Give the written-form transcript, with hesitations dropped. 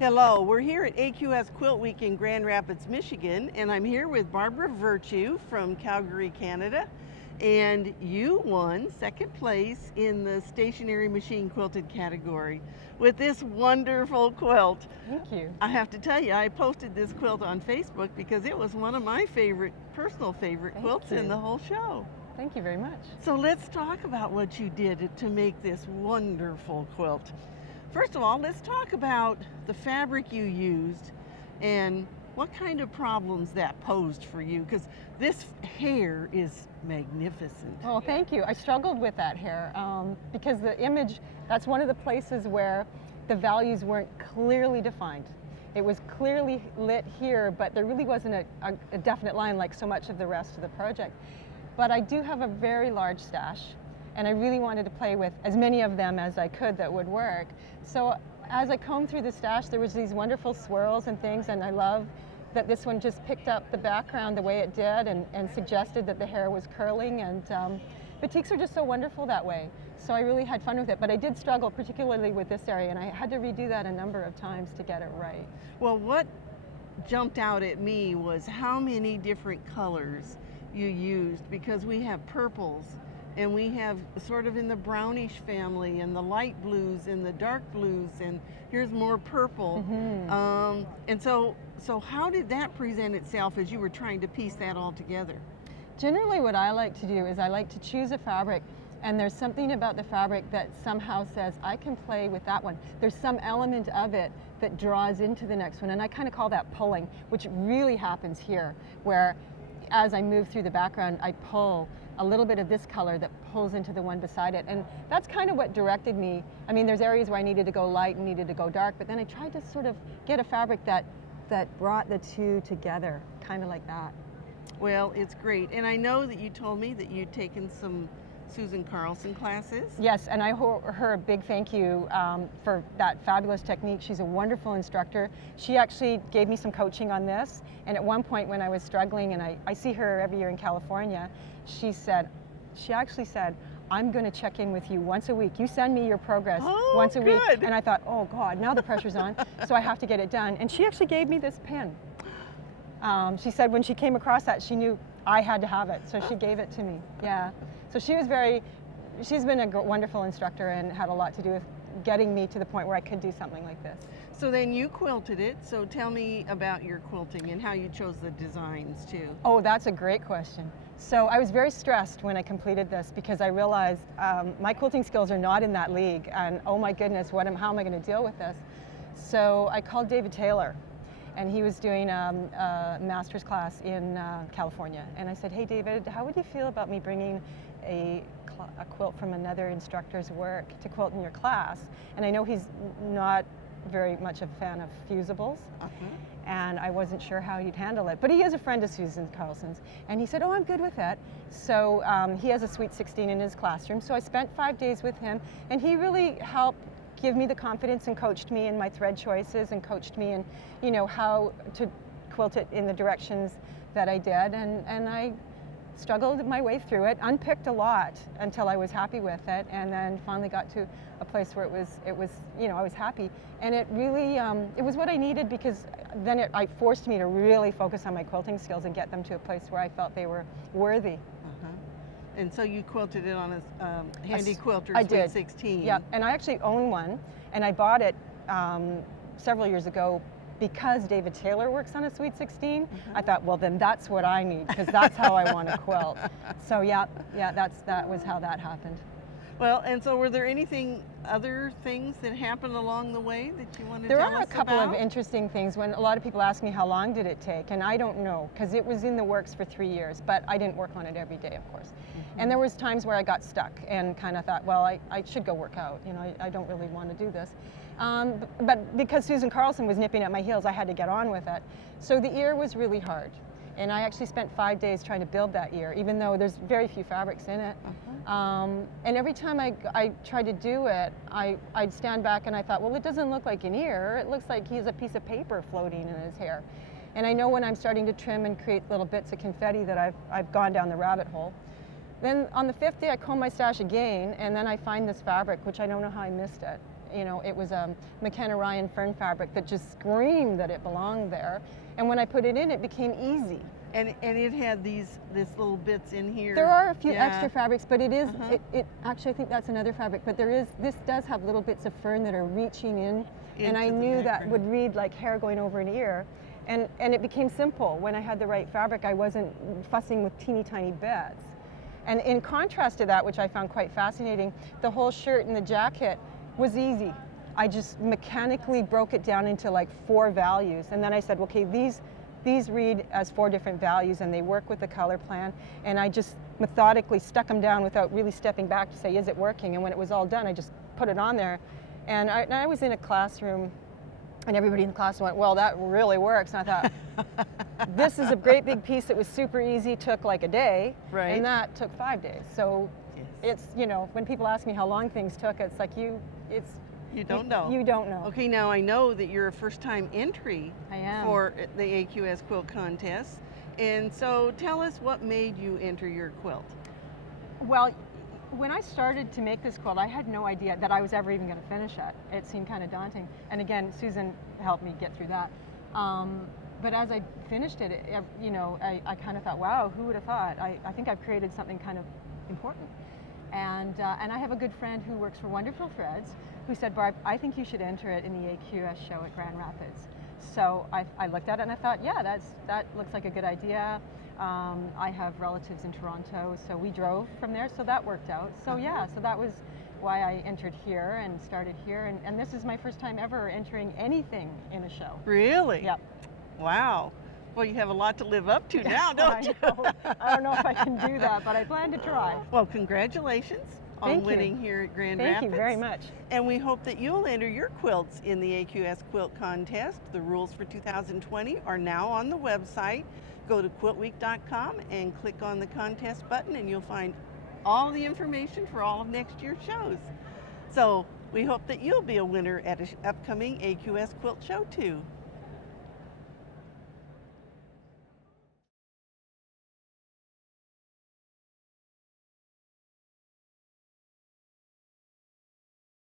Hello, we're here at AQS QuiltWeek in Grand Rapids, Michigan, and I'm here with Barbara Virtue from Calgary, Canada. And you won second place in the stationary machine quilted category with this wonderful quilt. Thank you. I have to tell you, I posted this quilt on Facebook because it was one of my personal favorite quilts in the whole show. Thank you very much. So let's talk about what you did to make this wonderful quilt. First of all, let's talk about the fabric you used and what kind of problems that posed for you, because this hair is magnificent. Oh, thank you. I struggled with that hair because the image, that's one of the places where the values weren't clearly defined. It was clearly lit here, but there really wasn't a definite line like so much of the rest of the project. But I do have a very large stash, and I really wanted to play with as many of them as I could that would work. So as I combed through the stash, there was these wonderful swirls and things, and I love that this one just picked up the background the way it did and suggested that the hair was curling, and batiks are just so wonderful that way. So I really had fun with it, but I did struggle particularly with this area, and I had to redo that a number of times to get it right. Well, what jumped out at me was how many different colors you used, because we have purples, and we have sort of in the brownish family, and the light blues and the dark blues, and here's more purple. And so how did that present itself as you were trying to piece that all together? Generally what I like to do is I like to choose a fabric, and there's something about the fabric that somehow says, I can play with that one. There's some element of it that draws into the next one, and I kind of call that pulling, which really happens here, where as I move through the background, I pull a little bit of this color that pulls into the one beside it. And that's kind of what directed me. I mean, there's areas where I needed to go light and needed to go dark, but then I tried to sort of get a fabric that brought the two together, kind of like that. Well, it's great. And I know that you told me that you'd taken some Susan Carlson classes. Yes, and I owe her a big thank you for that fabulous technique. She's a wonderful instructor. She actually gave me some coaching on this, and at one point when I was struggling, and I see her every year in California, she actually said, I'm going to check in with you once a week. You send me your progress once a week. And I thought, oh God, now the pressure's on, so I have to get it done. And she actually gave me this pin. She said when she came across that, she knew I had to have it, so she gave it to me. Yeah. So she's been a wonderful instructor and had a lot to do with getting me to the point where I could do something like this. So then you quilted it, so tell me about your quilting and how you chose the designs too. Oh, that's a great question. So I was very stressed when I completed this because I realized my quilting skills are not in that league, and oh my goodness, how am I going to deal with this? So I called David Taylor, and he was doing a master's class in California. And I said, hey David, how would you feel about me bringing a quilt from another instructor's work to quilt in your class? And I know he's not very much a fan of fusibles, and I wasn't sure how he'd handle it. But he is a friend of Susan Carlson's, and he said, oh, I'm good with that. So he has a Sweet 16 in his classroom, so I spent 5 days with him, and he really helped give me the confidence and coached me in my thread choices and coached me in, you know, how to quilt it in the directions that I did, and I struggled my way through it, unpicked a lot until I was happy with it, and then finally got to a place where it was, you know, I was happy. And it really, it was what I needed, because then it forced me to really focus on my quilting skills and get them to a place where I felt they were worthy. And so you quilted it on a Handy Quilter I Sweet did. 16. Yeah, and I actually own one, and I bought it several years ago because David Taylor works on a Sweet 16. I thought, well, then that's what I need, because that's how I want to quilt. So yeah, that was how that happened. Well, and so were there other things that happened along the way that you wanted to tell us about? There are a couple of interesting things. When a lot of people ask me how long did it take, and I don't know, because it was in the works for 3 years, but I didn't work on it every day, of course. And there was times where I got stuck and kind of thought, well, I should go work out. You know, I don't really want to do this. But because Susan Carlson was nipping at my heels, I had to get on with it. So the ear was really hard. And I actually spent 5 days trying to build that ear, even though there's very few fabrics in it. And every time I tried to do it, I'd stand back and I thought, well, it doesn't look like an ear. It looks like he's a piece of paper floating in his hair. And I know when I'm starting to trim and create little bits of confetti that I've gone down the rabbit hole. Then on the 5th day, I comb my stash again, and then I find this fabric, which I don't know how I missed it. You know, it was a McKenna Ryan fern fabric that just screamed that it belonged there. And when I put it in, it became easy. And it had these little bits in here. There are a few Yeah. extra fabrics, but it is, it actually, I think that's another fabric, but this does have little bits of fern that are reaching in, and I Into the knew that background. would read like hair going over an ear. And it became simple. When I had the right fabric, I wasn't fussing with teeny tiny bits. And in contrast to that, which I found quite fascinating, the whole shirt and the jacket was easy. I just mechanically broke it down into like 4 values. And then I said, okay, these read as 4 different values and they work with the color plan. And I just methodically stuck them down without really stepping back to say, is it working? And when it was all done, I just put it on there. And I was in a classroom and everybody in the class went, well, that really works. And I thought, this is a great big piece that was super easy, took like a day, Right. and that took 5 days. So Yes. it's, you know, when people ask me how long things took, it's like You don't know. You don't know. Okay, now I know that you're a first-time entry I am. for the AQS Quilt Contest. And so tell us what made you enter your quilt. Well, when I started to make this quilt, I had no idea that I was ever even going to finish it. It seemed kind of daunting. And again, Susan helped me get through that. But as I finished it, you know, I kind of thought, wow, who would have thought? I think I've created something kind of important. And I have a good friend who works for Wonderful Threads who said, Barb, I think you should enter it in the AQS show at Grand Rapids. So I looked at it and I thought, yeah, that looks like a good idea. I have relatives in Toronto, so we drove from there, so that worked out. So yeah, so that was why I entered here and started here. And this is my first time ever entering anything in a show. Really? Yep. Wow. Well, you have a lot to live up to now, don't you? I know. I don't know if I can do that, but I plan to try. Well, congratulations on Thank you. winning here at Grand Thank Rapids. you very much. And we hope that you'll enter your quilts in the AQS Quilt Contest. The rules for 2020 are now on the website. Go to quiltweek.com and click on the contest button and you'll find all the information for all of next year's shows. So we hope that you'll be a winner at an upcoming AQS Quilt Show too.